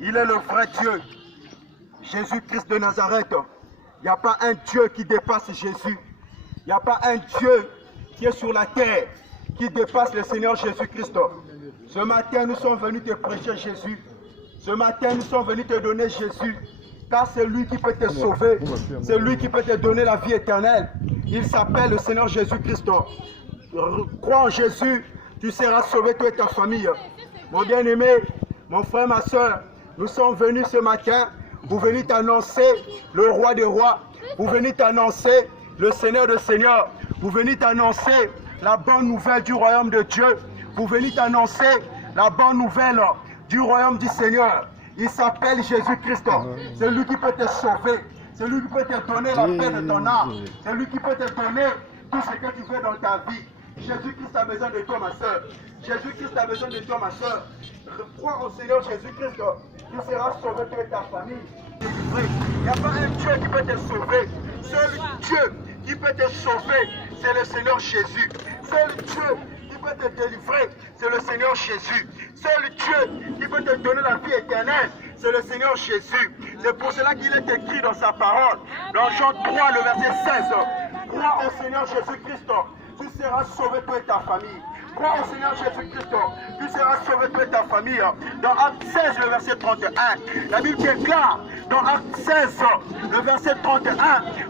Il est le vrai Dieu. Jésus-Christ de Nazareth. Il n'y a pas un Dieu qui dépasse Jésus. Il n'y a pas un Dieu qui est sur la terre qui dépasse le Seigneur Jésus-Christ. Ce matin, nous sommes venus te prêcher Jésus. Ce matin, nous sommes venus te donner Jésus. Car c'est lui qui peut te sauver. C'est lui qui peut te donner la vie éternelle. Il s'appelle le Seigneur Jésus-Christ. Crois en Jésus, tu seras sauvé, toi et ta famille. Mon bien-aimé, mon frère, ma soeur, nous sommes venus ce matin. Vous venez t'annoncer le roi des rois. Vous venez t'annoncer le Seigneur des seigneurs. Vous venez t'annoncer la bonne nouvelle du royaume de Dieu. Vous venez t'annoncer la bonne nouvelle du royaume du Seigneur. Il s'appelle Jésus-Christ. C'est lui qui peut te sauver. C'est lui qui peut te donner la paix de ton âme. C'est lui qui peut te donner tout ce que tu veux dans ta vie. Jésus-Christ a besoin de toi, ma soeur. Jésus-Christ a besoin de toi, ma soeur. Crois au Seigneur Jésus-Christ. Tu seras sauvé, toi et ta famille. Il n'y a pas un Dieu qui peut te sauver. Seul Dieu qui peut te sauver, c'est le Seigneur Jésus. Seul Dieu qui peut te délivrer, c'est le Seigneur Jésus. Seul Dieu qui peut te donner la vie éternelle, c'est le Seigneur Jésus. C'est pour cela qu'il est écrit dans sa parole, dans Jean 3, le verset 16. Crois au Seigneur Jésus-Christ, tu seras sauvé, toi et ta famille. Crois au Seigneur Jésus-Christ, tu seras sauvé, toi et ta famille. Dans Acte 16, le verset 31, la Bible déclare, dans Acte 16, le verset 31,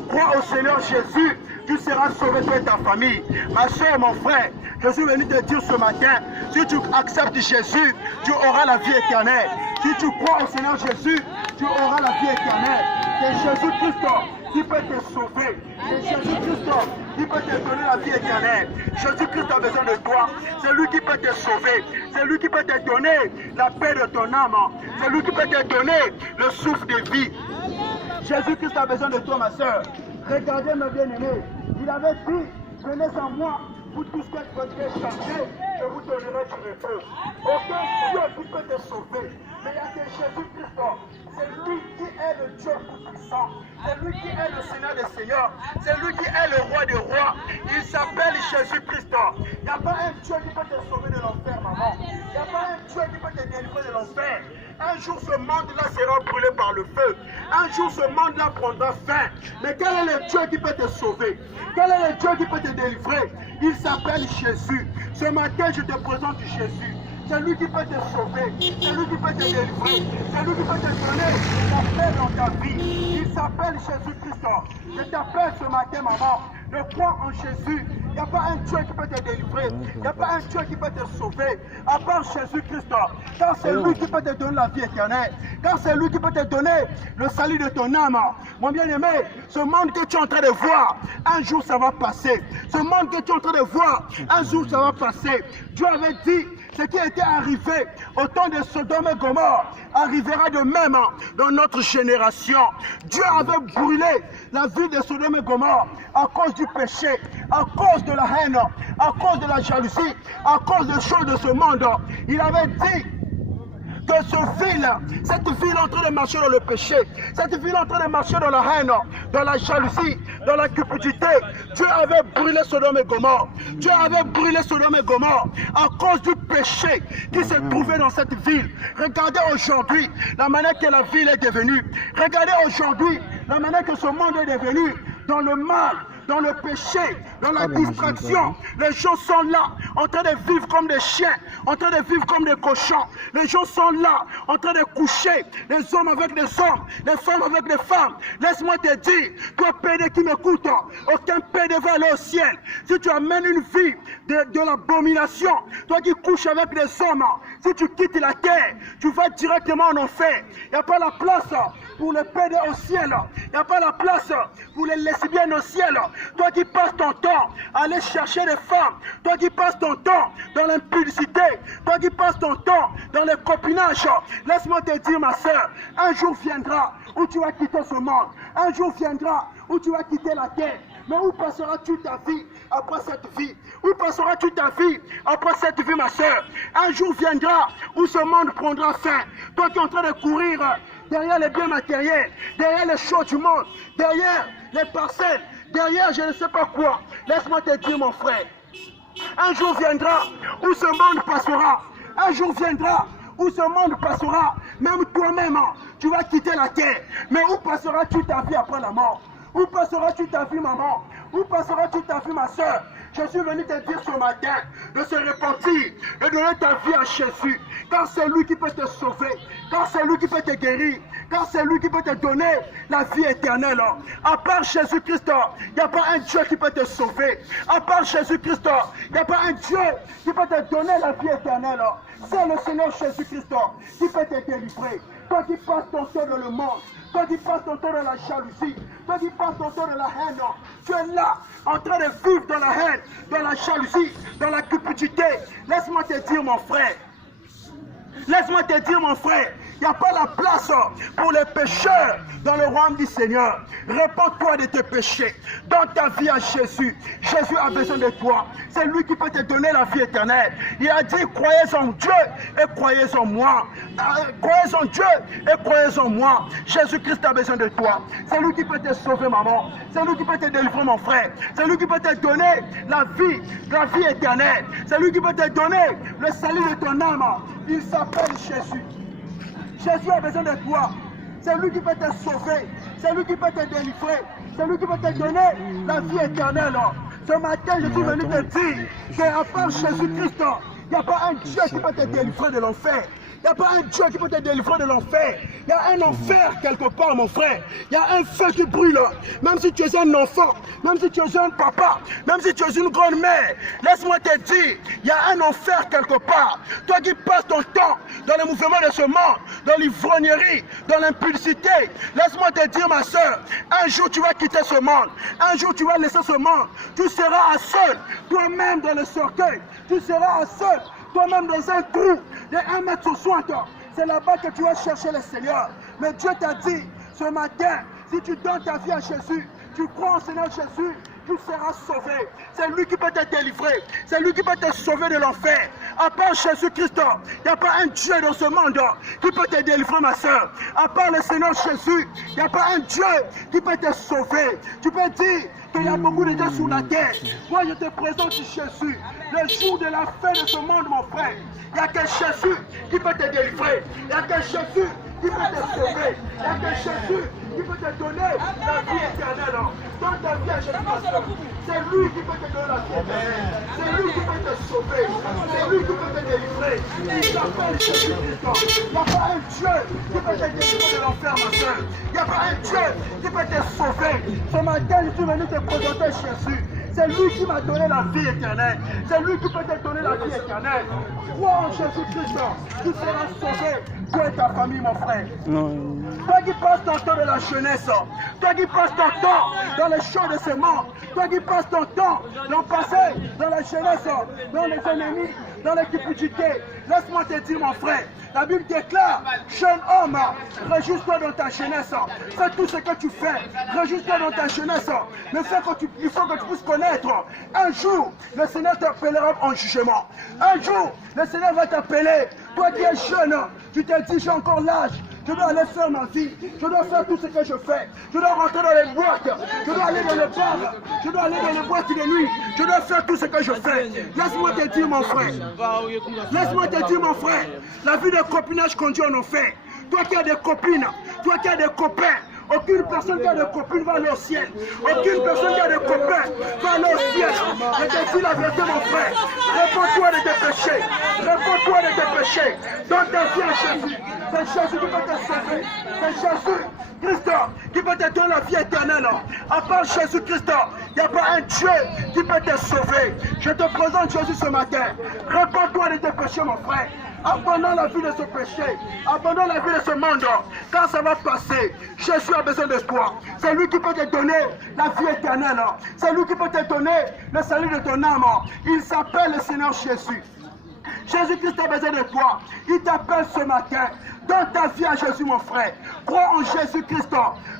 crois au Seigneur Jésus, tu seras sauvé, toi et ta famille. Ma soeur, mon frère, je suis venu te dire ce matin, si tu acceptes Jésus, tu auras la vie éternelle. Si tu crois au Seigneur Jésus, tu auras la vie éternelle. C'est Jésus-Christ qui peut te sauver. C'est Jésus-Christ qui peut te donner la vie éternelle. Jésus-Christ a besoin de toi. C'est lui qui peut te sauver. C'est lui qui peut te donner la paix de ton âme. C'est lui qui peut te donner le souffle de vie. Jésus-Christ a besoin de toi, ma soeur. Regardez, mes bien-aimés. Il avait dit, venez en moi, vous tous que vous êtes chargés, je vous donnerai du repos. Aucun Dieu qui peut te sauver. Mais il n'y a que Jésus-Christ. C'est lui qui est le Dieu tout-puissant. C'est lui qui est le Seigneur des seigneurs. C'est lui qui est le roi des rois. Il s'appelle Jésus-Christ. Il n'y a pas un Dieu qui peut te sauver de l'enfer, maman. Il n'y a pas un Dieu qui peut te délivrer de l'enfer. Un jour, ce monde-là sera brûlé par le feu. Un jour, ce monde-là prendra fin. Mais quel est le Dieu qui peut te sauver? Quel est le Dieu qui peut te délivrer? Il s'appelle Jésus. Ce matin, je te présente Jésus. C'est lui qui peut te sauver. C'est lui qui peut te délivrer. C'est lui qui peut te donner la paix dans ta vie. Il s'appelle Jésus-Christ. Je t'appelle ce matin, maman. Ne crois en Jésus. Il n'y a pas un Dieu qui peut te délivrer. Il n'y a pas un Dieu qui peut te sauver. À part Jésus-Christ. Car c'est lui qui peut te donner la vie éternelle. Car c'est lui qui peut te donner le salut de ton âme. Mon bien-aimé, ce monde que tu es en train de voir, un jour ça va passer. Ce monde que tu es en train de voir, un jour ça va passer. Dieu avait dit, ce qui était arrivé au temps de Sodome et Gomorrhe arrivera de même dans notre génération. Dieu avait brûlé la ville de Sodome et Gomorrhe à cause du péché, à cause de la haine, à cause de la jalousie, à cause des choses de ce monde. Il avait dit que cette ville est en train de marcher dans le péché, cette ville est en train de marcher dans la haine, dans la jalousie, dans la cupidité. Dieu avait brûlé Sodome et Gomorrhe. Dieu avait brûlé Sodome et Gomorrhe à cause du péché qui se trouvait dans cette ville. Regardez aujourd'hui la manière que la ville est devenue. Regardez aujourd'hui la manière que ce monde est devenu dans le mal, dans le péché, dans la distraction. Les gens sont là, en train de vivre comme des chiens, en train de vivre comme des cochons. Les gens sont là, en train de coucher, les hommes avec les hommes, les femmes avec les femmes. Laisse-moi te dire, toi pédé qui m'écoute, aucun pédé va aller au ciel. Si tu amènes une vie de l'abomination, toi qui couches avec les hommes, si tu quittes la terre, tu vas directement en enfer. Il n'y a pas la place pour les pédés au ciel. Il n'y a pas la place pour les lesbiennes au ciel. Toi qui passes ton temps à aller chercher des femmes, toi qui passes ton temps dans l'impudicité, toi qui passes ton temps dans le copinage, laisse-moi te dire, ma soeur, un jour viendra où tu vas quitter ce monde. Un jour viendra où tu vas quitter la terre. Mais où passeras-tu ta vie après cette vie? Où passeras-tu ta vie après cette vie, ma soeur? Un jour viendra où ce monde prendra fin. Toi qui es en train de courir derrière les biens matériels, derrière les choses du monde, derrière les parcelles, derrière je ne sais pas quoi. Laisse-moi te dire, mon frère, un jour viendra où ce monde passera. Un jour viendra où ce monde passera. Même toi-même, tu vas quitter la terre. Mais où passeras-tu ta vie après la mort? Où passeras-tu ta vie, maman? Où passeras-tu ta vie, ma soeur? Je suis venu te dire ce matin de se repentir, de donner ta vie à Jésus. Car c'est lui qui peut te sauver, car c'est lui qui peut te guérir, car c'est lui qui peut te donner la vie éternelle. À part Jésus-Christ, il n'y a pas un Dieu qui peut te sauver. À part Jésus-Christ, il n'y a pas un Dieu qui peut te donner la vie éternelle. C'est le Seigneur Jésus-Christ qui peut te délivrer. Toi qui passes ton temps dans le monde, toi qui passes ton temps dans la jalousie, toi qui passes ton temps dans la haine, tu es là en train de vivre dans la haine, dans la jalousie, dans la cupidité. Laisse-moi te dire, mon frère, laisse-moi te dire, mon frère, il n'y a pas la place pour les pécheurs dans le royaume du Seigneur. Répands-toi de tes péchés. Donne ta vie à Jésus. Jésus a besoin de toi. C'est lui qui peut te donner la vie éternelle. Il a dit, croyez en Dieu et croyez en moi. Croyez en Dieu et croyez en moi. Jésus-Christ a besoin de toi. C'est lui qui peut te sauver, maman. C'est lui qui peut te délivrer, mon frère. C'est lui qui peut te donner la vie éternelle. C'est lui qui peut te donner le salut de ton âme. Il s'appelle Jésus. Jésus a besoin de toi. C'est lui qui peut te sauver. C'est lui qui peut te délivrer. C'est lui qui peut te donner la vie éternelle. Ce matin, je suis venu te dire qu'à part Jésus-Christ, il n'y a pas un Dieu qui peut te délivrer de l'enfer. Il n'y a pas un Dieu qui peut te délivrer de l'enfer. Il y a un enfer quelque part, mon frère. Il y a un feu qui brûle. Même si tu es un enfant, même si tu es un papa, même si tu es une grande-mère, laisse-moi te dire, il y a un enfer quelque part. Toi qui passes ton temps dans le mouvement de ce monde, dans l'ivrognerie, dans l'impulsité, laisse-moi te dire, ma soeur, un jour tu vas quitter ce monde. Un jour tu vas laisser ce monde. Tu seras seul, toi-même dans le cercueil. Tu seras seul, toi-même dans un trou de 1,60 m. C'est là-bas que tu vas chercher le Seigneur. Mais Dieu t'a dit, ce matin, si tu donnes ta vie à Jésus, tu crois en Seigneur Jésus, tu seras sauvé. C'est lui qui peut te délivrer. C'est lui qui peut te sauver de l'enfer. À part Jésus-Christ, il n'y a pas un Dieu dans ce monde qui peut te délivrer, ma soeur. À part le Seigneur Jésus, il n'y a pas un Dieu qui peut te sauver. Tu peux dire qu'il y a beaucoup de Dieu sur la terre. Moi, je te présente Jésus. Le jour de la fin de ce monde, mon frère, il n'y a que Jésus qui peut te délivrer. Il n'y a que Jésus qui peut te sauver. Il n'y a que Jésus qui peut te donner la vie éternelle. Dans ta vie à Jésus, c'est lui qui peut te donner la vie éternelle. C'est lui qui peut te sauver. C'est lui qui peut te délivrer. Il s'appelle Jésus-Christ. Il n'y a pas un Dieu qui peut te délivrer de l'enfer, ma soeur. Il n'y a pas un Dieu qui peut te sauver. Ce matin, je suis venu te présenter Jésus. C'est lui qui m'a donné la vie éternelle. C'est lui qui peut te donner la vie éternelle. Crois en Jésus-Christ, tu seras sauvé. Toi et ta famille, mon frère. Toi qui passes ton temps de la jeunesse, toi qui passes ton temps dans les champs de ce monde, toi qui passes ton temps dans le passé, dans la jeunesse, dans les ennemis, dans les cupidités, laisse-moi te dire, mon frère, la Bible déclare, jeune homme, réjouis-toi dans ta jeunesse. Fais tout ce que tu fais. Réjouis-toi dans ta jeunesse. Mais il faut que tu puisses connaître. Un jour, le Seigneur t'appellera en jugement. Un jour, le Seigneur va t'appeler. Toi qui es jeune, tu te dis, j'ai encore l'âge. Je dois aller faire ma vie. Je dois faire tout ce que je fais. Je dois rentrer dans les boîtes. Je dois aller dans les bars. Je dois aller dans les boîtes de nuit. Je dois faire tout ce que je fais. Laisse-moi te dire, mon frère. Laisse-moi te dire, mon frère. La vie de copinage conduit en enfer. Toi qui as des copines, toi qui as des copains, aucune personne qui a des copines va aller au ciel. Aucune personne qui a des copains va aller au ciel. Je te dis la vérité, mon frère. Réponds-toi de tes péchés. Réponds-toi de tes péchés. Donne ta vie à Jésus. C'est Jésus qui peut te sauver. C'est Jésus-Christ qui peut te donner la vie éternelle. À part Jésus-Christ, il n'y a pas un Dieu qui peut te sauver. Je te présente Jésus ce matin. Réponds-toi de tes péchés, mon frère. Abandonne la vie de ce péché. Abandonne la vie de ce monde. Quand ça va passer, Jésus a besoin de toi. C'est lui qui peut te donner la vie éternelle. C'est lui qui peut te donner le salut de ton âme. Il s'appelle le Seigneur Jésus. Jésus-Christ a besoin de toi. Il t'appelle ce matin. Donne ta vie à Jésus, mon frère. Crois en Jésus-Christ.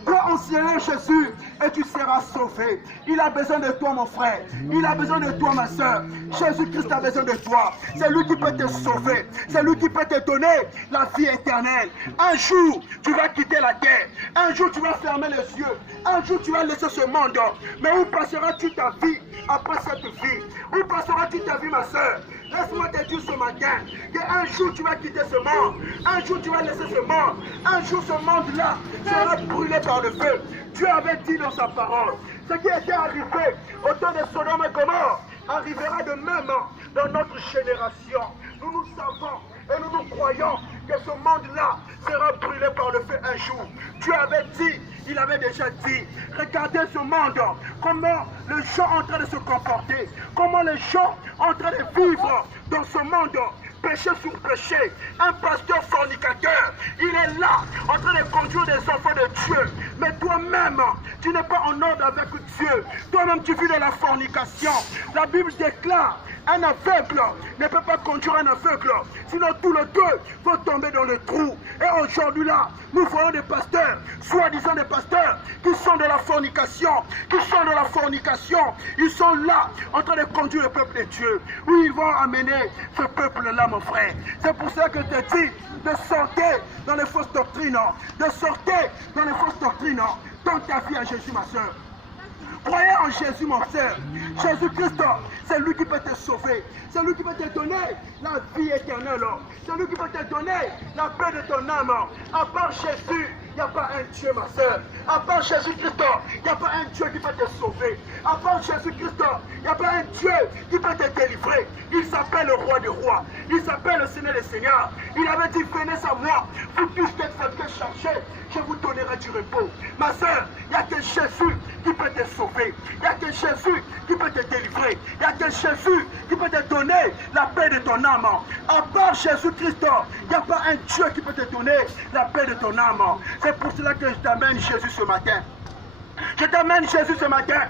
Crois en Seigneur Jésus et tu seras sauvé. Il a besoin de toi, mon frère. Il a besoin de toi, ma soeur. Jésus-Christ a besoin de toi. C'est lui qui peut te sauver. C'est lui qui peut te donner la vie éternelle. Un jour, tu vas quitter la terre. Un jour, tu vas fermer les yeux. Un jour, tu vas laisser ce monde. Mais où passeras-tu ta vie après cette vie? Où passeras-tu ta vie, ma soeur? Laisse-moi te dire ce matin qu'un jour tu vas quitter ce monde. Un jour tu vas va laisser ce monde. Un jour, ce monde-là sera brûlé par le feu. Dieu avait dit dans sa parole, ce qui était arrivé au temps de Sodome et Gomorrhe arrivera de même dans notre génération. Nous savons et nous croyons que ce monde-là sera brûlé par le feu un jour. Dieu avait dit, il avait déjà dit, regardez ce monde, comment les gens sont en train de se comporter, comment les gens sont en train de vivre dans ce monde. Péché sur péché, un pasteur fornicateur, il est là en train de conduire des enfants de Dieu. Mais toi-même, tu n'es pas en ordre avec Dieu. Toi-même, tu vis de la fornication. La Bible déclare, un aveugle ne peut pas conduire un aveugle. Sinon, tous les deux vont tomber dans le trou. Et aujourd'hui là, nous voyons des pasteurs, soi-disant des pasteurs, qui sont de la fornication, Ils sont là en train de conduire le peuple de Dieu. Oui, ils vont amener ce peuple-là, mon frère. C'est pour ça que je te dis de sortir dans les fausses doctrines, Donne ta vie à Jésus, ma soeur. Croyez en Jésus, mon frère. Jésus-Christ, c'est lui qui peut te sauver. C'est lui qui peut te donner la vie éternelle. C'est lui qui peut te donner la paix de ton âme. À part Jésus, il n'y a pas un Dieu, ma soeur. À part Jésus-Christ, il n'y a pas un Dieu qui peut te sauver. À part Jésus-Christ, il n'y a pas un Dieu qui peut te délivrer. Il s'appelle le roi des rois. Il s'appelle le Seigneur des seigneurs. Il avait dit, venez à moi, vous tous qui êtes fatigués, chargés, je vous donnerai du repos. Ma soeur, il n'y a que Jésus qui peut te sauver. Il n'y a que Jésus qui peut te délivrer. Il n'y a que Jésus qui peut te donner la paix de ton âme. À part Jésus-Christ, il n'y a pas un Dieu qui peut te donner la paix de ton âme. C'est pour cela que je t'amène Jésus ce matin. Je t'amène Jésus ce matin.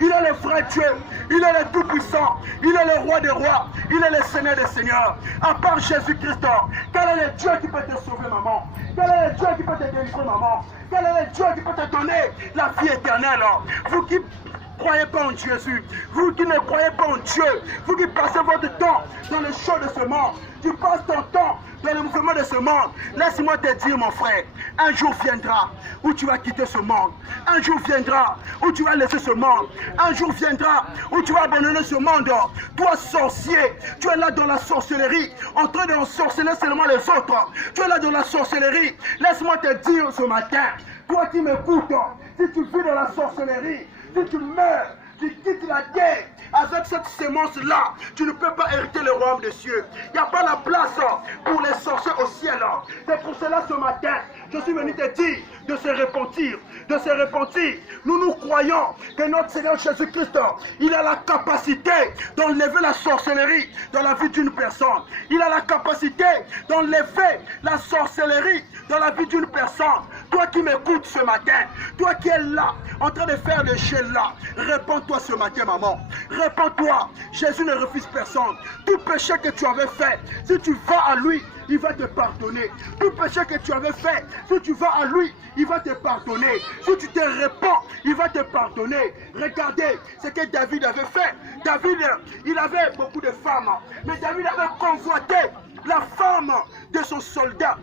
Il est le vrai Dieu, il est le Tout-Puissant, il est le Roi des Rois, il est le Seigneur des Seigneurs. À part Jésus-Christ, quel est le Dieu qui peut te sauver, maman? Quel est le Dieu qui peut te délivrer, maman? Quel est le Dieu qui peut te donner la vie éternelle? Vous qui ne croyez pas en Jésus, vous qui ne croyez pas en Dieu, vous qui passez votre temps dans le show de ce monde, tu passes ton temps dans le mouvement de ce monde. Laisse-moi te dire, mon frère, un jour viendra où tu vas quitter ce monde. Un jour viendra où tu vas laisser ce monde. Un jour viendra où tu vas abandonner ce monde. Toi, sorcier, tu es là dans la sorcellerie, en train d'ensorceler seulement les autres. Tu es là dans la sorcellerie. Laisse-moi te dire ce matin, toi qui m'écoutes, si tu vis dans la sorcellerie, si tu meurs, tu quittes la guerre. Avec cette sémence-là, tu ne peux pas hériter le royaume des cieux. Il n'y a pas la place pour les sorciers au ciel. C'est pour cela ce matin, je suis venu te dire de se repentir, Nous croyons que notre Seigneur Jésus-Christ, il a la capacité d'enlever la sorcellerie dans la vie d'une personne. Il a la capacité d'enlever la sorcellerie dans la vie d'une personne. Toi qui m'écoutes ce matin, toi qui es là, en train de faire le gel là, réponds-toi ce matin, maman. Réponds-toi. Jésus ne refuse personne. Tout péché que tu avais fait, si tu vas à lui, il va te pardonner. Tout péché que tu avais fait, si tu vas à lui, il va te pardonner. Si tu te répands, il va te pardonner. Regardez ce que David avait fait. David, il avait beaucoup de femmes, mais David avait convoité la femme de son soldat.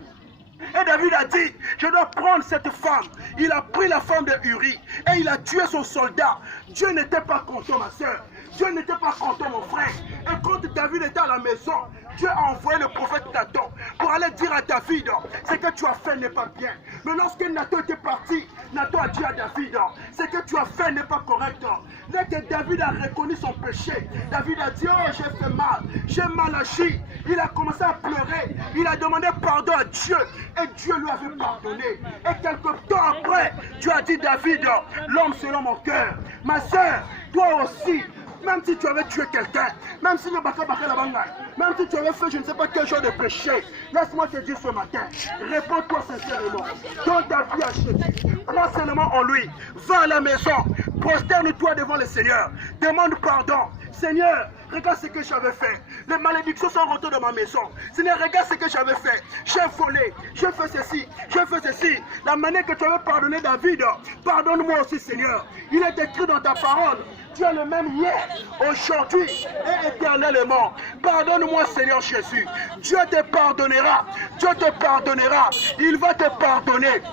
Et David a dit, je dois prendre cette femme. Il a pris la femme de Uri et il a tué son soldat. Dieu n'était pas content, ma soeur. Dieu n'était pas content, mon frère. Et quand David était à la maison, Dieu a envoyé le prophète Nathan pour aller dire à David, ce que tu as fait n'est pas bien. Mais lorsque Nathan était parti, Nathan a dit à David, ce que tu as fait n'est pas correct. Dès que David a reconnu son péché, David a dit, oh j'ai fait mal, j'ai mal agi. Il a commencé à pleurer, il a demandé pardon à Dieu et Dieu lui avait pardonné. Et quelque temps après, Dieu a dit, David, l'homme selon mon cœur. Ma soeur, toi aussi, même si tu avais tué quelqu'un, même si tu avais fait je ne sais pas quel genre de péché, laisse-moi te dire ce matin, réponds-toi sincèrement, donne ta vie à Jésus, crois seulement en lui, va à la maison, prosterne-toi devant le Seigneur, demande pardon. Seigneur, regarde ce que j'avais fait. Les malédictions sont rentrées dans ma maison. Seigneur, regarde ce que j'avais fait. J'ai volé, j'ai fait ceci, j'ai fait ceci. La manière que tu avais pardonné David, pardonne-moi aussi, Seigneur. Il est écrit dans ta parole. Tu es le même hier, aujourd'hui et éternellement. Pardonne-moi, Seigneur Jésus. Dieu te pardonnera. Dieu te pardonnera. Il va te pardonner.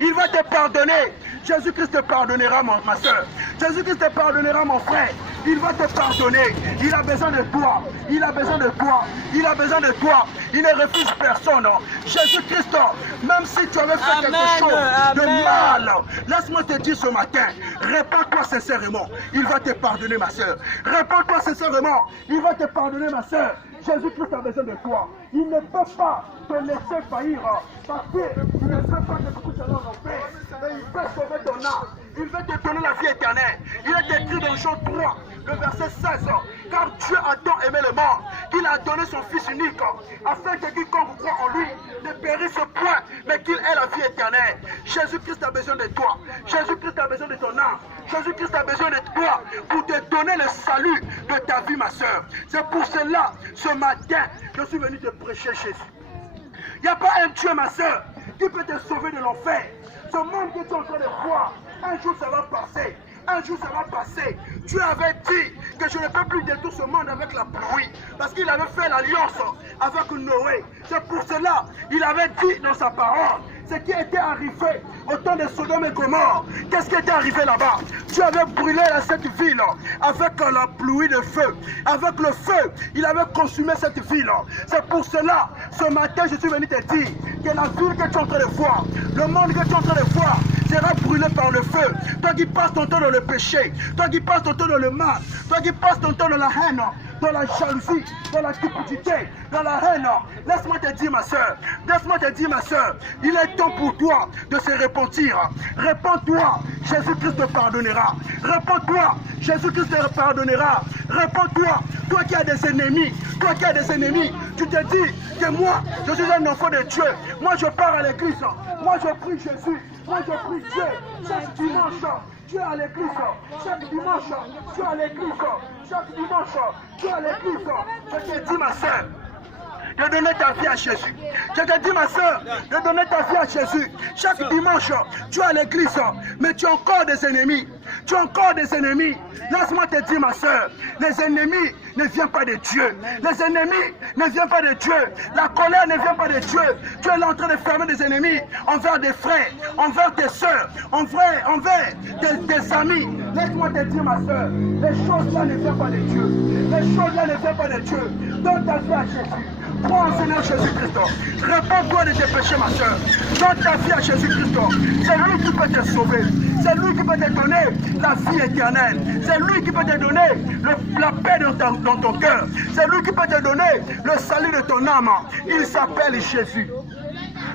Il va te pardonner. Jésus-Christ te pardonnera, ma soeur. Jésus-Christ te pardonnera, mon frère. Il va te pardonner. Il a besoin de toi. Il a besoin de toi. Il a besoin de toi. Il ne refuse personne. Jésus-Christ, même si tu avais fait quelque chose de mal, laisse-moi te dire ce matin, répands-toi sincèrement. Il va te pardonner, ma soeur. Répands-toi sincèrement. Il va te pardonner, ma soeur. Jésus-Christ a besoin de toi. Il ne peut pas te laisser faillir parce qu'il ne peut pas te coucher dans l'enfer. Mais il peut sauver ton âme. Il veut te donner la vie éternelle. Il est écrit dans Jean 3, le verset 16. Car Dieu a tant aimé le monde qu'il a donné son Fils unique afin que quiconque croit en lui ne périsse point, mais qu'il ait la vie éternelle. Jésus-Christ a besoin de toi. Jésus-Christ a besoin de ton âme. Jésus-Christ a besoin de toi pour te donner le salut de ta vie, ma soeur. C'est pour cela, ce matin, je suis venu te prêcher Jésus. Il n'y a pas un Dieu, ma soeur, qui peut te sauver de l'enfer. Ce monde que tu es en train de voir, un jour ça va passer. Un jour ça va passer. Dieu avait dit que je ne peux plus détruire ce monde avec la pluie. Parce qu'il avait fait l'alliance avec Noé. C'est pour cela il avait dit dans sa parole ce qui était arrivé au temps de Sodome et Gomorrhe. Qu'est-ce qui était arrivé là-bas? Dieu avait brûlé cette ville avec la pluie de feu. Avec le feu, il avait consumé cette ville. C'est pour cela, ce matin, je suis venu te dire que la ville que tu es en train de voir, le monde que tu es en train de voir, sera brûlé par le feu. Toi qui passes ton temps dans le péché, toi qui passes ton temps dans le mal, toi qui passes ton temps dans la haine, dans la jalousie, dans la cupidité, dans la haine. Laisse-moi te dire, ma soeur, laisse-moi te dire, ma soeur, il est temps pour toi de se repentir. Répands-toi, Jésus-Christ te pardonnera. Répands-toi, Jésus-Christ te pardonnera. Répands-toi, toi qui as des ennemis, toi qui as des ennemis, tu te dis que moi, je suis un enfant de Dieu. Moi, je pars à l'église. Moi, je prie Jésus. Moi, je prie Dieu. Chaque dimanche, tu es à l'église. Chaque dimanche, tu es à l'église. Chaque dimanche, tu es à l'église. Je te dis, ma soeur, de donner ta vie à Jésus. Je te dis, ma soeur, de donner ta vie à Jésus. Chaque dimanche, tu es à l'église, mais tu as encore des ennemis. Tu as encore des ennemis. Laisse-moi te dire, ma soeur, les ennemis ne viennent pas de Dieu. Les ennemis ne viennent pas de Dieu. La colère ne vient pas de Dieu. Tu es là en train de fermer des ennemis envers des frères, envers tes soeurs, envers tes amis. Laisse-moi te dire, ma soeur, les choses-là ne viennent pas de Dieu. Les choses-là ne viennent pas de Dieu. Donne ta vie à Jésus. Crois au Seigneur Jésus-Christ. Répands-toi de tes péchés, ma soeur. Donne ta vie à Jésus-Christ. C'est lui qui peut te sauver. C'est lui qui peut te donner la vie éternelle. C'est lui qui peut te donner la paix dans ton cœur. C'est lui qui peut te donner le salut de ton âme. Il s'appelle Jésus.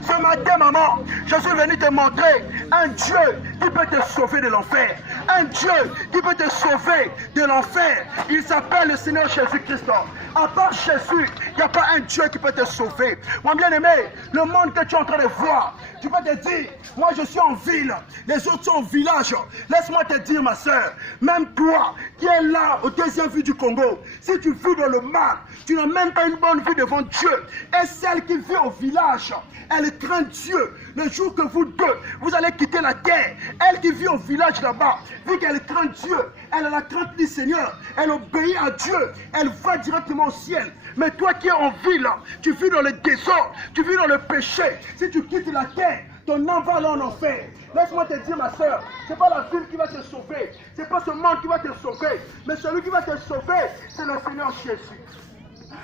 Ce matin, maman, je suis venu te montrer un Dieu qui peut te sauver de l'enfer. Un Dieu qui peut te sauver de l'enfer. Il s'appelle le Seigneur Jésus-Christ. À part Jésus, il n'y a pas un Dieu qui peut te sauver. Mon bien-aimé, le monde que tu es en train de voir, tu peux te dire, moi je suis en ville, les autres sont au village. Laisse-moi te dire, ma soeur, même toi qui es là au deuxième vue du Congo, si tu vis dans le mal, tu n'as même pas une bonne vie devant Dieu. Et celle qui vit au village, elle craint Dieu. Le jour que vous deux, vous allez quitter la terre, elle qui vit au village là-bas, vu qu'elle craint Dieu, elle a la crainte du Seigneur, elle obéit à Dieu, elle va directement au ciel. Mais toi qui es en ville, tu vis dans le désordre, tu vis dans le péché. Si tu quittes la terre, ton âme va aller en enfer. Laisse-moi te dire, ma soeur, ce n'est pas la ville qui va te sauver, ce n'est pas ce monde qui va te sauver, mais celui qui va te sauver, c'est le Seigneur Jésus.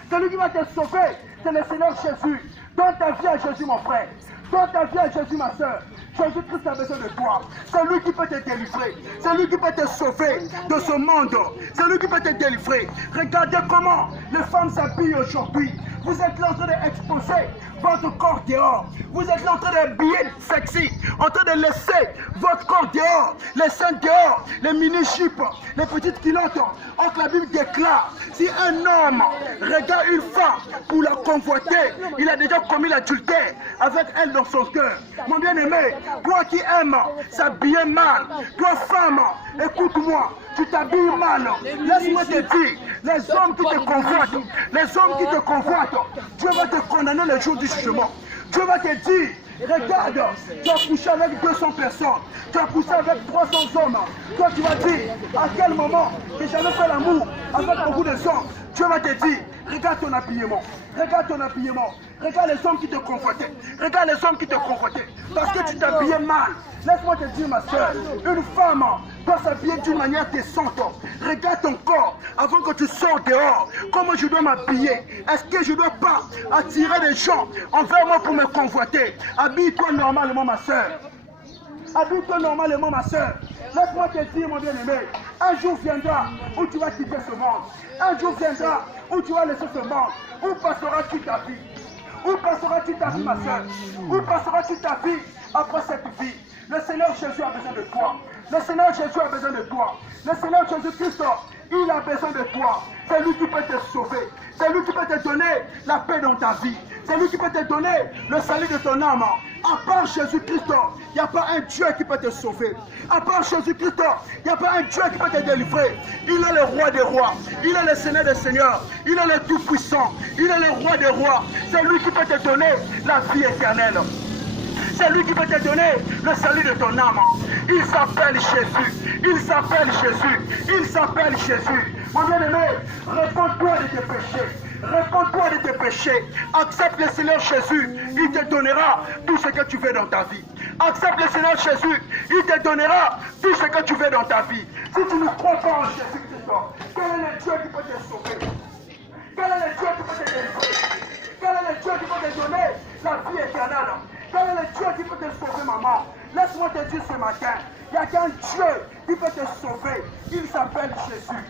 Celui qui va te sauver, c'est le Seigneur Jésus. Donne ta vie à Jésus, mon frère. Donne ta vie à Jésus, ma soeur. Jésus-Christ a besoin de toi. C'est lui qui peut te délivrer. C'est lui qui peut te sauver de ce monde. C'est lui qui peut te délivrer. Regardez comment les femmes s'habillent aujourd'hui. Vous êtes là en train d'exposer votre corps dehors. Vous êtes là en train d'habiller sexy, en train de laisser votre corps dehors, les seins dehors, les mini-jupes, les petites culottes. Or que la Bible déclare, si un homme regarde une femme pour la convoiter, il a déjà commis l'adultère avec elle dans son cœur. Mon bien-aimé, toi qui aimes s'habiller mal, toi femme, écoute-moi, tu t'habilles mal. Laisse-moi te dire, les hommes qui te convoitent, les hommes qui te convoitent, Dieu va te condamner le jour du jugement. Dieu va te dire, regarde, tu as couché avec 200 personnes, tu as couché avec 300 hommes. Toi tu vas dire, à quel moment que j'avais fait l'amour avec beaucoup de sang. Dieu va te dire, regarde ton habillement, regarde ton habillement, regarde les hommes qui te convoitaient, regarde les hommes qui te convoitaient, parce que tu t'habilles s'habiller mal. Laisse-moi te dire, ma soeur, une femme doit s'habiller d'une manière décente. Regarde ton corps avant que tu sors dehors. Comment je dois m'habiller? Est-ce que je ne dois pas attirer des gens envers moi pour me convoiter? Habille-toi normalement, ma soeur. Habille-toi normalement, ma soeur. Laisse-moi te dire, mon bien-aimé, un jour viendra où tu vas quitter ce monde. Un jour viendra où tu vas laisser ce monde. Où passeras-tu ta vie? Où passeras-tu ta vie, ma soeur? Où passeras-tu ta vie après cette vie? Le Seigneur Jésus a besoin de toi. Le Seigneur Jésus a besoin de toi. Le Seigneur Jésus-Christ, il a besoin de toi. C'est lui qui peut te sauver. C'est lui qui peut te donner la paix dans ta vie. C'est lui qui peut te donner le salut de ton âme. À part Jésus-Christ, il n'y a pas un Dieu qui peut te sauver. À part Jésus-Christ, il n'y a pas un Dieu qui peut te délivrer. Il est le roi des rois. Il est le Seigneur des seigneurs. Il est le tout-puissant. Il est le roi des rois. C'est lui qui peut te donner la vie éternelle. C'est lui qui peut te donner le salut de ton âme. Il s'appelle Jésus. Il s'appelle Jésus. Il s'appelle Jésus. Mon bien-aimé, réponds-toi de tes péchés. Réponds-toi de tes péchés. Accepte le Seigneur Jésus. Il te donnera tout ce que tu veux dans ta vie. Accepte le Seigneur Jésus. Il te donnera tout ce que tu veux dans ta vie. Si tu ne crois pas en Jésus-Christ, quel est le Dieu qui peut te sauver? Quel est le Dieu qui peut te délivrer? Quel est le Dieu qui peut te donner la vie éternelle? Quel est le Dieu qui peut te sauver, maman? Laisse-moi te dire ce matin, il n'y a qu'un Dieu qui peut te sauver. Il s'appelle Jésus.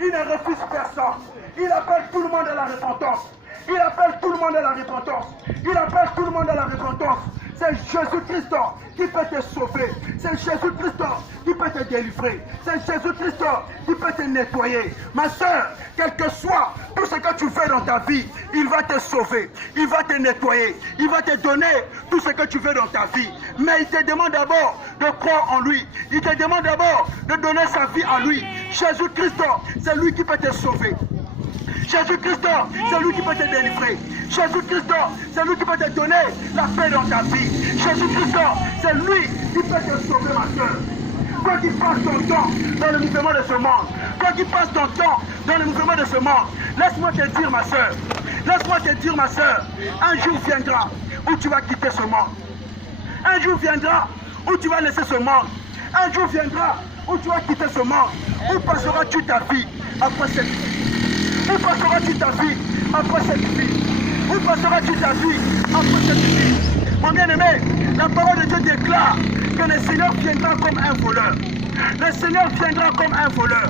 Il ne refuse personne. Il appelle tout le monde à la repentance. Il appelle tout le monde à la repentance. Il appelle tout le monde à la repentance. C'est Jésus-Christ qui peut te sauver. C'est Jésus-Christ qui peut te délivrer. C'est Jésus-Christ qui peut te nettoyer. Ma soeur, quel que soit tout ce que tu fais dans ta vie, il va te sauver. Il va te nettoyer. Il va te donner tout ce que tu veux dans ta vie. Mais il te demande d'abord de croire en lui. Il te demande d'abord de donner sa vie à lui. Jésus-Christ, c'est lui qui peut te sauver. Jésus-Christ, c'est lui qui peut te délivrer. Jésus-Christ, c'est lui qui peut te donner la paix dans ta vie. Jésus-Christ, c'est lui qui peut te sauver, ma soeur. Toi qui passes ton temps dans le mouvement de ce monde, toi qui passes ton temps dans le mouvement de ce monde, laisse-moi te dire, ma soeur, laisse-moi te dire, ma soeur, un jour viendra où tu vas quitter ce monde. Un jour viendra où tu vas laisser ce monde. Un jour viendra où tu vas quitter ce monde. Où passeras-tu ta vie après cette vie? Où passeras-tu ta vie après cette vie? Où passeras-tu ta vie après cette vie? Mon bien-aimé, la parole de Dieu déclare que le Seigneur viendra comme un voleur. Le Seigneur viendra comme un voleur.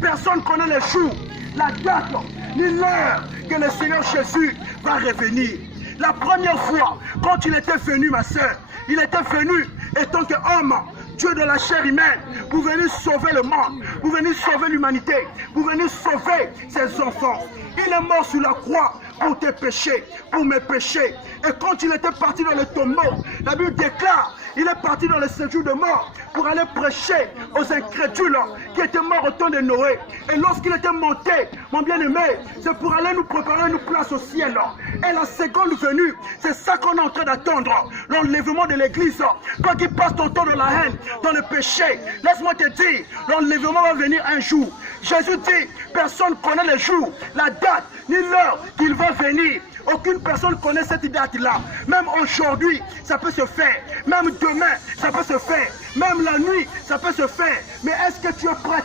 Personne ne connaît le jour, la date, ni l'heure que le Seigneur Jésus va revenir. La première fois, quand il était venu, ma soeur, il était venu étant qu'homme, Dieu de la chair humaine, pour venir sauver le monde, pour venir sauver l'humanité, pour venir sauver ses enfants. Il est mort sur la croix pour tes péchés, pour mes péchés. Et quand il était parti dans le tombeau, la Bible déclare, il est parti dans le séjour de mort pour aller prêcher aux incrédules qui étaient morts au temps de Noé. Et lorsqu'il était monté, mon bien-aimé, c'est pour aller nous préparer une place au ciel. Et la seconde venue, c'est ça qu'on est en train d'attendre, l'enlèvement de l'église. Toi qui passes ton temps dans la haine, dans le péché, laisse-moi te dire, l'enlèvement va venir un jour. Jésus dit, personne ne connaît le jour, la date, ni l'heure qu'il va venir. Aucune personne connaît cette date-là. Même aujourd'hui, ça peut se faire. Même demain, ça peut se faire. Même la nuit, ça peut se faire. Mais est-ce que tu es prête?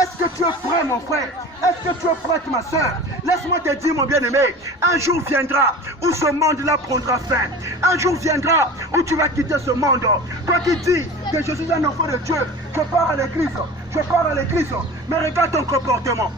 Est-ce que tu es prêt, mon frère? Est-ce que tu es prête, ma soeur? Laisse-moi te dire, mon bien-aimé, un jour viendra où ce monde-là prendra fin. Un jour viendra où tu vas quitter ce monde. Toi qui dis que je suis un enfant de Dieu, je pars à l'église, mais regarde ton comportement.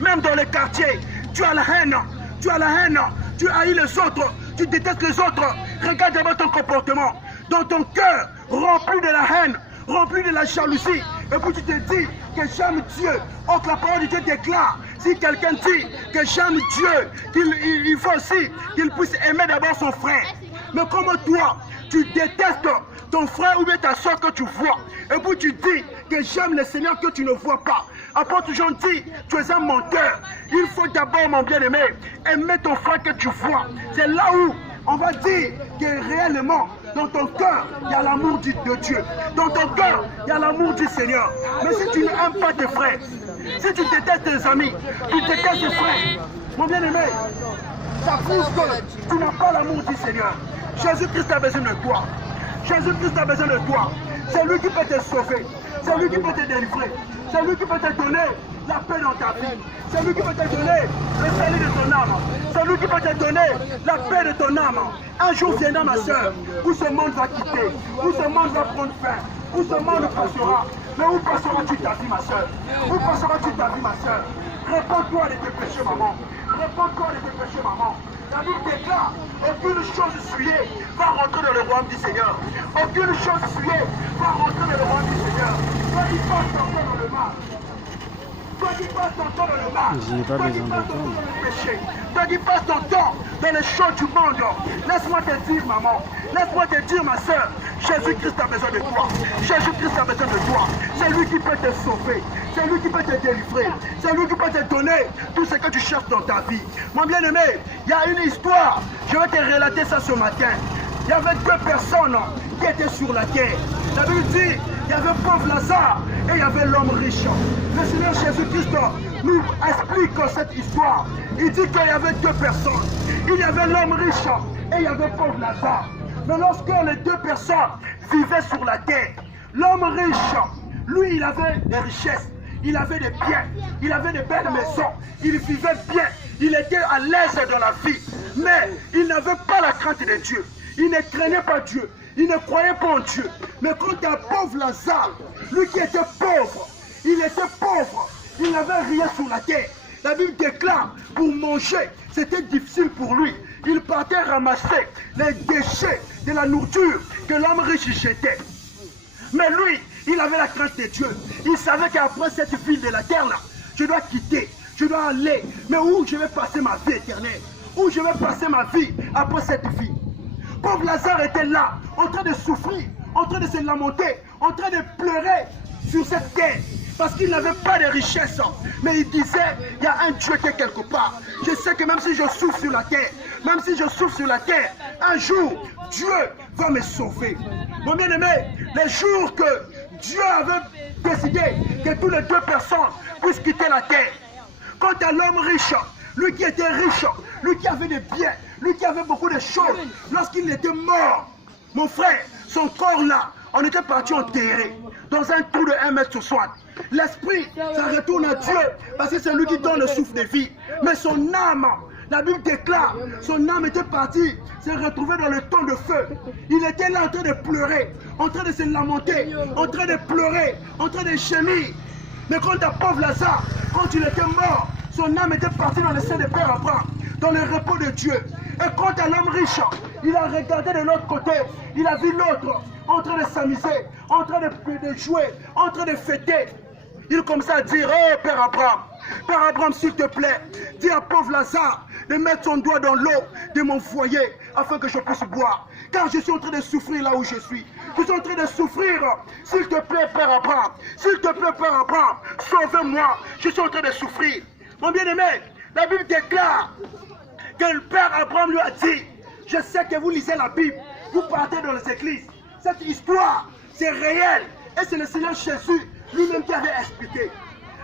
Même dans les quartiers, tu as la haine. Tu as la haine, tu haïs les autres, tu détestes les autres. Regarde d'abord ton comportement. Dans ton cœur, rempli de la haine, rempli de la jalousie. Et puis tu te dis que j'aime Dieu. Or que la parole de Dieu déclare, si quelqu'un dit que j'aime Dieu, il faut aussi qu'il puisse aimer d'abord son frère. Mais comment toi, tu détestes ton frère ou bien ta soeur que tu vois. Et puis tu dis que j'aime le Seigneur que tu ne vois pas. Après tu dis, tu es un menteur. Il faut d'abord, mon bien-aimé, aimer ton frère que tu vois. C'est là où on va dire que réellement, dans ton cœur, il y a l'amour de Dieu. Dans ton cœur, il y a l'amour du Seigneur. Mais si tu n'aimes pas tes frères, si tu détestes tes amis, tu détestes tes frères, mon bien-aimé, ça prouve que tu n'as pas l'amour du Seigneur. Jésus-Christ a besoin de toi. Jésus-Christ a besoin de toi. C'est lui qui peut te sauver. C'est lui qui peut te délivrer. C'est lui qui peut te donner la paix dans ta vie. C'est lui qui peut te donner le salut de ton âme. C'est lui qui peut te donner la paix de ton âme. Un jour viendra, ma soeur, où ce monde va quitter, où ce monde va prendre fin, où ce monde passera. Mais où passeras-tu ta vie, ma soeur? Où passeras-tu ta vie, ma soeur? Réponds-toi de tes péchés, maman. Réponds-toi de tes péchés, maman. La Bible déclare, aucune chose souillée va rentrer dans le royaume du Seigneur. Aucune chose souillée va rentrer dans le royaume du Seigneur. Toi qui passes ton temps dans le mal. Toi qui passes ton temps dans le mal. Toi qui passes ton temps dans le péché. Toi qui passes ton temps dans les choses du monde. Laisse-moi te dire, maman. Laisse-moi te dire, ma soeur. Jésus-Christ a besoin de toi. Jésus-Christ a besoin de toi. C'est lui qui peut te sauver. C'est lui qui peut te délivrer. C'est lui qui peut te donner tout ce que tu cherches dans ta vie. Mon bien-aimé, il y a une histoire. Je vais te relater ça ce matin. Il y avait deux personnes qui étaient sur la terre. La Bible dit, il y avait pauvre Lazare et il y avait l'homme riche. Le Seigneur Jésus-Christ nous explique cette histoire. Il dit qu'il y avait deux personnes. Il y avait l'homme riche et il y avait pauvre Lazare. Mais lorsque les deux personnes vivaient sur la terre, l'homme riche, lui, il avait des richesses, il avait des biens, il avait des belles maisons, il vivait bien, il était à l'aise dans la vie, mais il n'avait pas la crainte de Dieu. Il ne craignait pas Dieu, il ne croyait pas en Dieu. Mais quant à pauvre Lazare, lui qui était pauvre, il était pauvre, il n'avait rien sur la terre. La Bible déclare, pour manger, c'était difficile pour lui. Il partait ramasser les déchets de la nourriture que l'homme riche jetait. Mais lui, il avait la crainte de Dieu. Il savait qu'après cette ville de la terre-là, je dois quitter, je dois aller. Mais où je vais passer ma vie éternelle? Où je vais passer ma vie après cette vie? Pauvre Lazare était là, en train de souffrir, en train de se lamenter, en train de pleurer sur cette terre. Parce qu'il n'avait pas de richesse. Mais il disait, il y a un Dieu qui est quelque part. Je sais que même si je souffre sur la terre, même si je souffre sur la terre, un jour, Dieu va me sauver. Mon bien-aimé, les jours que Dieu avait décidé que toutes les deux personnes puissent quitter la terre. Quant à l'homme riche, lui qui était riche, lui qui avait des biens, lui qui avait beaucoup de choses, lorsqu'il était mort, mon frère, son corps là, on était parti enterrer dans un trou de 1,60 m. L'esprit, ça retourne à Dieu parce que c'est lui qui donne le souffle de vie. Mais son âme, la Bible déclare, son âme était partie, s'est retrouvée dans le temps de feu. Il était là en train de pleurer, en train de se lamenter, en train de pleurer, en train de gémir. Mais quant à pauvre Lazare, quand il était mort, son âme était partie dans le sein de Père Abraham, dans le repos de Dieu. Et quant à l'homme riche, il a regardé de l'autre côté, il a vu l'autre en train de s'amuser, en train de jouer, en train de fêter. Il commença à dire, oh Père Abraham, s'il te plaît, dis à pauvre Lazare de mettre son doigt dans l'eau de mon foyer afin que je puisse boire. Car je suis en train de souffrir là où je suis. Je suis en train de souffrir. S'il te plaît, Père Abraham, s'il te plaît, Père Abraham, sauve-moi. Je suis en train de souffrir. Mon bien-aimé, la Bible déclare que le Père Abraham lui a dit, je sais que vous lisez la Bible, vous partez dans les églises. Cette histoire, c'est réel. Et c'est le Seigneur Jésus lui-même qui avait expliqué.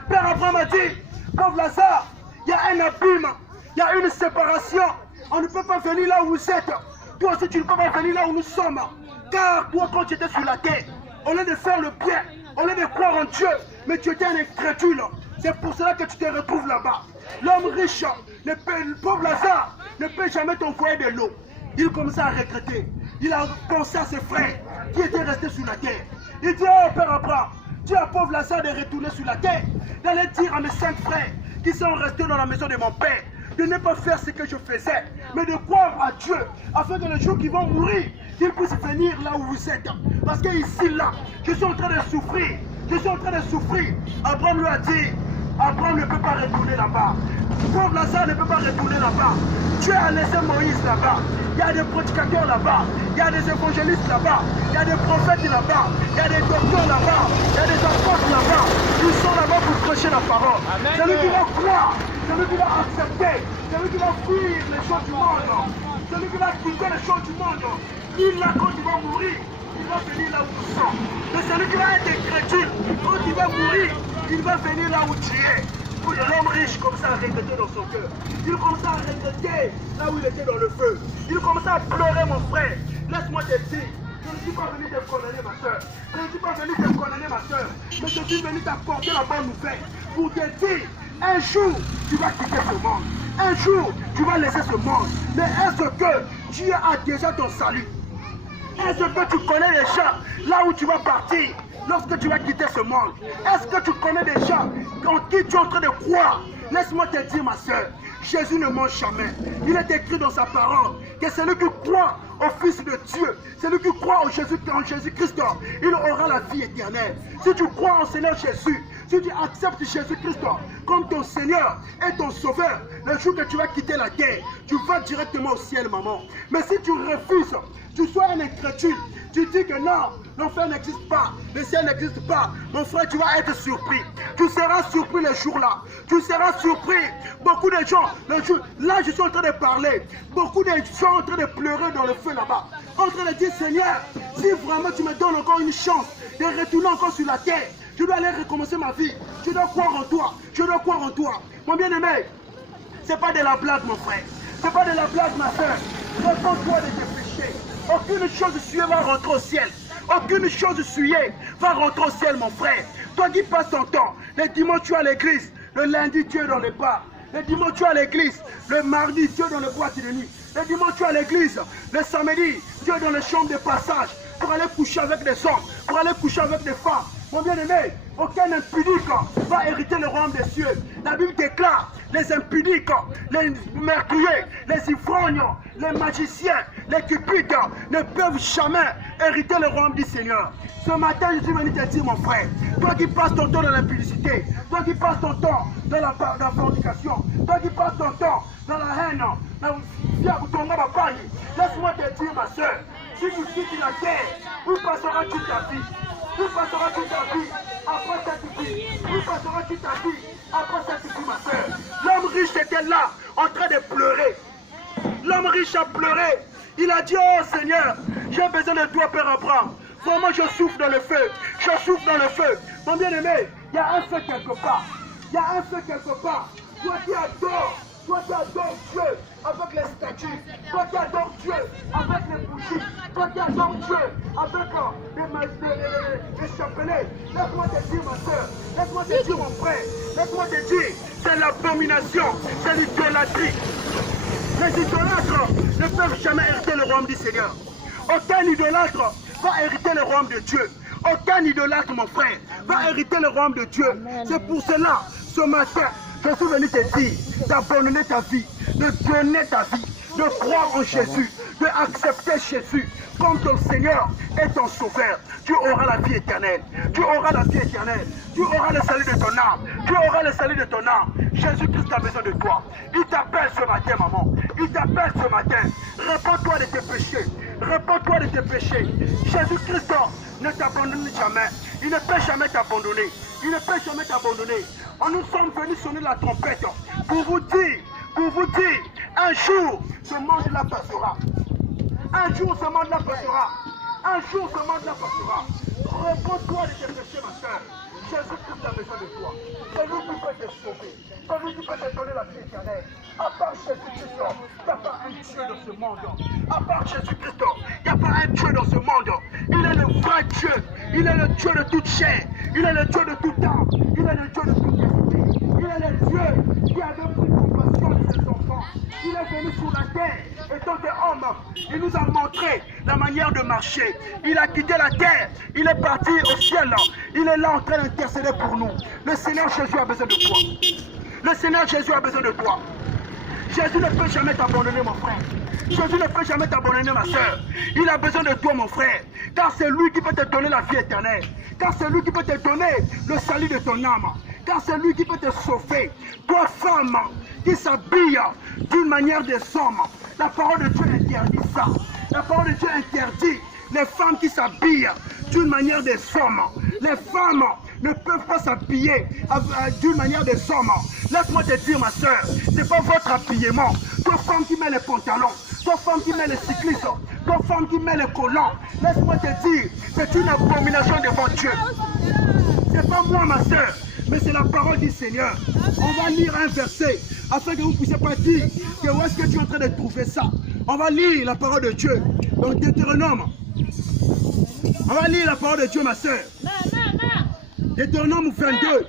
Père Abraham a dit, pauvre Lazare, il y a un abîme, il y a une séparation. On ne peut pas venir là où vous êtes. Toi aussi, tu ne peux pas venir là où nous sommes. Car toi, quand tu étais sur la terre, au lieu de faire le bien, au lieu de croire en Dieu, mais tu étais un incrédule. C'est pour cela que tu te retrouves là-bas. L'homme riche, le pauvre Lazare, ne peut jamais t'envoyer de l'eau. Il commençait à regretter. Il a pensé à ses frères qui étaient restés sur la terre. Il dit, oh Père Abraham, dis à pauvre Lazare de retourner sur la terre, d'aller dire à mes 5 frères qui sont restés dans la maison de mon père, de ne pas faire ce que je faisais, mais de croire à Dieu, afin que le jour qu'ils vont mourir, qu'ils puissent venir là où vous êtes. Parce que ici, là, je suis en train de souffrir. Je suis en train de souffrir. Abraham lui a dit, Abraham ne peut pas retourner là-bas. Pauvre Lazare ne peut pas retourner là-bas. Dieu a laissé Moïse là-bas. Il y a des prédicateurs là-bas. Il y a des évangélistes là-bas. Il y a des prophètes là-bas. Il y a des docteurs là-bas. Il y a des apôtres là-bas. Ils sont là-bas pour prêcher la parole. C'est lui qui va croire. C'est lui qui va accepter. C'est lui qui va fuir les choses du monde. C'est lui qui va quitter les choses du monde. Il là, quand il va mourir, il va venir là où nous sommes. Mais celui qui va être incrédule, quand il va mourir, il va venir là où tu es. L'homme riche commence à regretter dans son cœur. Il commence à regretter là où il était dans le feu. Il commence à pleurer, mon frère. Laisse-moi te dire, je ne suis pas venu te condamner, ma soeur. Je ne suis pas venu te condamner, ma soeur. Mais je suis venu t'apporter la bonne nouvelle pour te dire, un jour, tu vas quitter ce monde. Un jour, tu vas laisser ce monde. Mais est-ce que Dieu a déjà ton salut? Est-ce que tu connais déjà là où tu vas partir lorsque tu vas quitter ce monde? Est-ce que tu connais déjà en qui tu es en train de croire? Laisse-moi te dire, ma soeur, Jésus ne ment jamais. Il est écrit dans sa parole que celui qui croit au Fils de Dieu, celui qui croit en Jésus-Christ, il aura la vie éternelle. Si tu crois en Seigneur Jésus, si tu acceptes Jésus-Christ comme ton Seigneur et ton Sauveur, le jour que tu vas quitter la terre, tu vas directement au ciel, maman. Mais si tu refuses, tu sois un incrédule, tu dis que non, l'enfer n'existe pas, le ciel n'existe pas, mon frère, tu vas être surpris. Tu seras surpris le jour-là. Tu seras surpris. Beaucoup de gens, là je suis en train de parler, beaucoup de gens sont en train de pleurer dans le feu là-bas, en train de dire, Seigneur, si vraiment tu me donnes encore une chance de retourner encore sur la terre, je dois aller recommencer ma vie. Je dois croire en toi. Je dois croire en toi. Mon bien-aimé, c'est pas de la blague, mon frère. C'est pas de la blague, ma soeur. Réponds-toi de tes péchés. Aucune chose souillée va rentrer au ciel. Aucune chose souillée va rentrer au ciel, mon frère. Toi qui passes ton temps, le dimanche tu es à l'église, le lundi tu es dans les bars, le dimanche tu es à l'église, le mardi tu es dans les boîtes de nuit, le dimanche tu es à l'église, le samedi tu es dans les chambres de passage pour aller coucher avec des hommes, pour aller coucher avec des femmes. Mon bien-aimé, aucun impudique va hériter le royaume des cieux. La Bible déclare, les impudiques, les meurtriers, les ivrognes, les magiciens, les cupides ne peuvent jamais hériter le royaume du Seigneur. Ce matin, je suis venu te dire, mon frère, toi qui passes ton temps dans l'impudicité, toi qui passes ton temps dans la fornication, toi qui passes ton temps dans la haine, laisse-moi te dire, ma soeur, si tu quittes la terre, où passeras-tu ta vie? Où passeras-tu ta vie après cette vie? Où passeras-tu ta vie après cette vie, ma soeur? L'homme riche était là, en train de pleurer. L'homme riche a pleuré. Il a dit, oh Seigneur, j'ai besoin de toi, Père Abraham. Vraiment, je souffre dans le feu. Je souffre dans le feu. Mon bien-aimé, il y a un feu quelque part. Il y a un feu quelque part. Toi qui adores Dieu avec les statues, toi qui adores Dieu avec les bougies, toi qui adores Dieu avec les chapelets. Laisse-moi te dire, ma soeur, laisse-moi te dire, mon frère, laisse-moi te dire, c'est l'abomination, c'est l'idolâtrie. Les idolâtres ne peuvent jamais hériter le royaume du Seigneur. Aucun idolâtre va hériter le royaume de Dieu. Aucun idolâtre, mon frère, va hériter le royaume de Dieu. C'est pour cela, ce matin, je suis venu te dire d'abandonner ta vie, de donner ta vie, de croire en Jésus, de accepter Jésus comme ton Seigneur et ton Sauveur. Tu auras la vie éternelle. Tu auras la vie éternelle. Tu auras le salut de ton âme. Tu auras le salut de ton âme. Jésus-Christ a besoin de toi. Il t'appelle ce matin, maman. Il t'appelle ce matin. Réponds-toi de tes péchés. Réponds-toi de tes péchés. Jésus-Christ ne t'abandonne jamais. Il ne peut jamais t'abandonner. Il ne peut jamais t'abandonner. Nous sommes venus sonner la trompette pour vous dire, un jour, ce monde-là passera. Un jour, ce monde-là passera. Un jour, ce monde-là passera. Réponds-toi de tes péchés, ma soeur. Jésus-Christ a besoin de toi. C'est lui qui peut te sauver. C'est lui qui peut te donner la vie éternelle. À part Jésus-Christ, il n'y a pas un Dieu dans ce monde. À part Jésus-Christ, il n'y a pas un Dieu dans ce monde. Il est le vrai Dieu. Il est le Dieu de toute chair. Il est le Dieu de tout temps. Il est le Dieu de toute esprit. Il est le Dieu qui avait pris compassion de ses enfants. Il est venu sur la terre étant des hommes. Il nous a montré la manière de marcher. Il a quitté la terre. Il est parti au ciel. Il est là en train d'intercéder pour nous. Le Seigneur Jésus a besoin de toi. Le Seigneur Jésus a besoin de toi. Jésus ne peut jamais t'abandonner, mon frère. Jésus ne peut jamais t'abandonner, ma soeur. Il a besoin de toi, mon frère. Car c'est lui qui peut te donner la vie éternelle. Car c'est lui qui peut te donner le salut de ton âme. Car c'est lui qui peut te sauver. Toi, femme, qui s'habille d'une manière des hommes. La parole de Dieu interdit ça. La parole de Dieu interdit les femmes qui s'habillent d'une manière des hommes. Les femmes ne peuvent pas s'habiller d'une manière des hommes. Laisse-moi te dire, ma soeur, ce n'est pas votre habillement. Toi, femme qui met les pantalons, toi, femme qui met les cyclistes, toi, femme qui met les collants, laisse-moi te dire, c'est une abomination devant Dieu. Ce n'est pas moi, ma soeur, mais c'est la parole du Seigneur. On va lire un verset afin que vous ne puissiez pas dire que où est-ce que tu es en train de trouver ça. On va lire la parole de Dieu dans Deutéronome. On va lire la parole de Dieu, ma soeur. Deutéronome 22.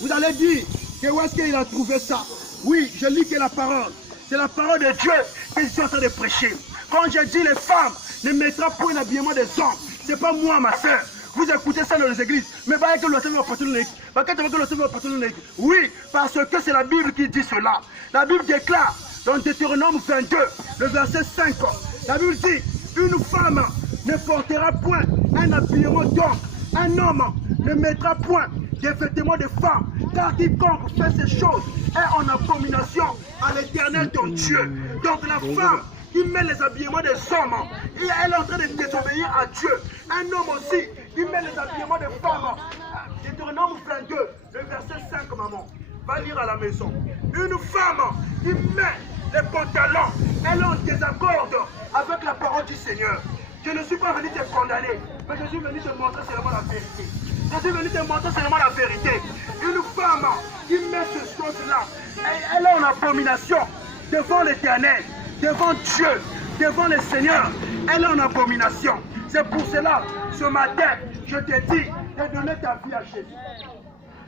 Vous allez dire que où est-ce qu'il a trouvé ça? Oui, je lis que la parole. C'est la parole de Dieu que je suis en train de prêcher. Quand je dis les femmes ne mettront point l'habillement des hommes, c'est pas moi, ma soeur. Vous écoutez ça dans les églises. Mais pas que l'autre va porter le oui, parce que c'est la Bible qui dit cela. La Bible déclare dans Deutéronome 22, le verset 5. La Bible dit, une femme ne portera point un habillement d'homme. Un homme ne mettra point des vêtements de femme, car quiconque fait ces choses est en abomination à l'Éternel ton Dieu. Donc la femme qui met les habillements des hommes, elle est en train de désobéir à Dieu. Un homme aussi qui met les habillements des femmes. Deutéronome 22, le verset 5, maman. Va lire à la maison. Une femme qui met les pantalons, elle est en désaccord avec la parole du Seigneur. Je ne suis pas venu te condamner, mais je suis venu te montrer seulement la vérité. Je suis venu te montrer seulement la vérité. Une femme qui met ces choses-là, elle est en abomination devant l'Éternel, devant Dieu, devant le Seigneur. Elle est en abomination. C'est pour cela, ce matin, je te dis de donner ta vie à Jésus.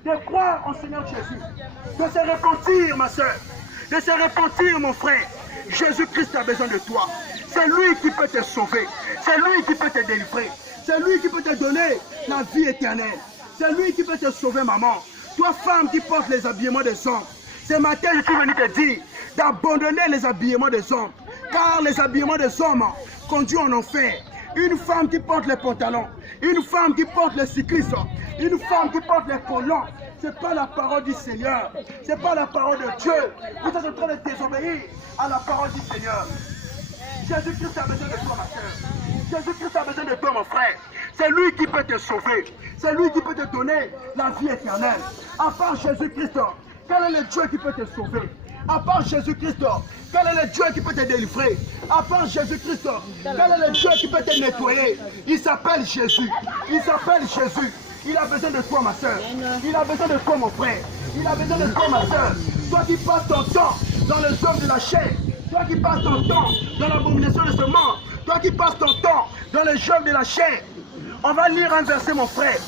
De croire en Seigneur Jésus. De se repentir, ma soeur. De se repentir, mon frère. Jésus-Christ a besoin de toi. C'est lui qui peut te sauver. C'est lui qui peut te délivrer. C'est lui qui peut te donner la vie éternelle. C'est lui qui peut te sauver, maman. Toi, femme qui porte les habillements des hommes. Ce matin, je suis venu te dire d'abandonner les habillements des hommes. Car les habillements des hommes conduisent en enfer. Une femme qui porte les pantalons, une femme qui porte les cyclistes, une femme qui porte les collants, ce n'est pas la parole du Seigneur. Ce n'est pas la parole de Dieu. Vous êtes en train de désobéir à la parole du Seigneur. Jésus-Christ a besoin de toi, ma soeur. Jésus-Christ a besoin de toi, mon frère. C'est lui qui peut te sauver. C'est lui qui peut te donner la vie éternelle. À part Jésus-Christ, quel est le Dieu qui peut te sauver? À part Jésus-Christ, quel est le Dieu qui peut te délivrer? À part Jésus-Christ, quel est le Dieu qui peut te nettoyer? Il s'appelle Jésus. Il s'appelle Jésus. Il a besoin de toi, ma soeur. Il a besoin de toi, mon frère. Il a besoin de toi, ma soeur. Toi qui passes ton temps dans les œuvres de la chair. Toi qui passes ton temps dans l'abomination de ce monde. Toi qui passes ton temps dans les œuvres de la chair. On va lire un verset, mon frère.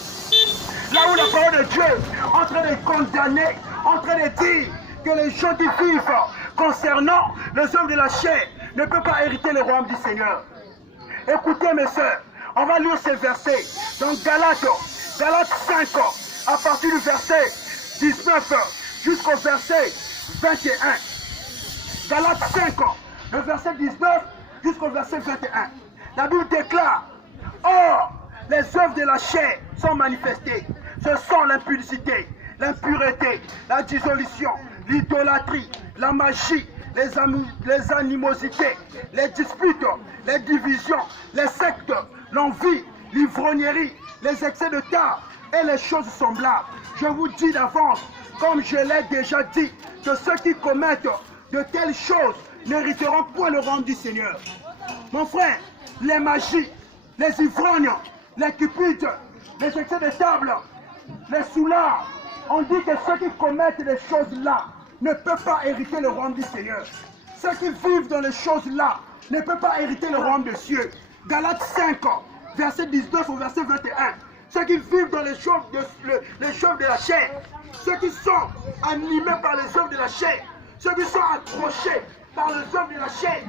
Là où la parole de Dieu est en train de condamner, en train de dire que les gens qui vivent concernant les œuvres de la chair ne peuvent pas hériter le royaume du Seigneur. Écoutez, mes soeurs, on va lire ces versets dans Galates 5, à partir du verset 19 jusqu'au verset 21. Galates 5, le verset 19 jusqu'au verset 21. La Bible déclare, or, les œuvres de la chair sont manifestées. Ce sont l'impudicité, l'impureté, la dissolution, l'idolâtrie, la magie, les animosités, les disputes, les divisions, les sectes, l'envie, l'ivrognerie, les excès de tard et les choses semblables. Je vous dis d'avance, comme je l'ai déjà dit, que ceux qui commettent de telles choses n'hériteront point le royaume du Seigneur. Mon frère, les magies, les ivrognes, les cupides, les excès de table, les soulards, on dit que ceux qui commettent les choses-là ne peuvent pas hériter le royaume du Seigneur. Ceux qui vivent dans les choses-là ne peuvent pas hériter le royaume des cieux. Galates 5, verset 19 au verset 21. Ceux qui vivent dans les choses de la chair, ceux qui sont animés par les œuvres de la chair, ceux qui sont accrochés par les œuvres de la chair,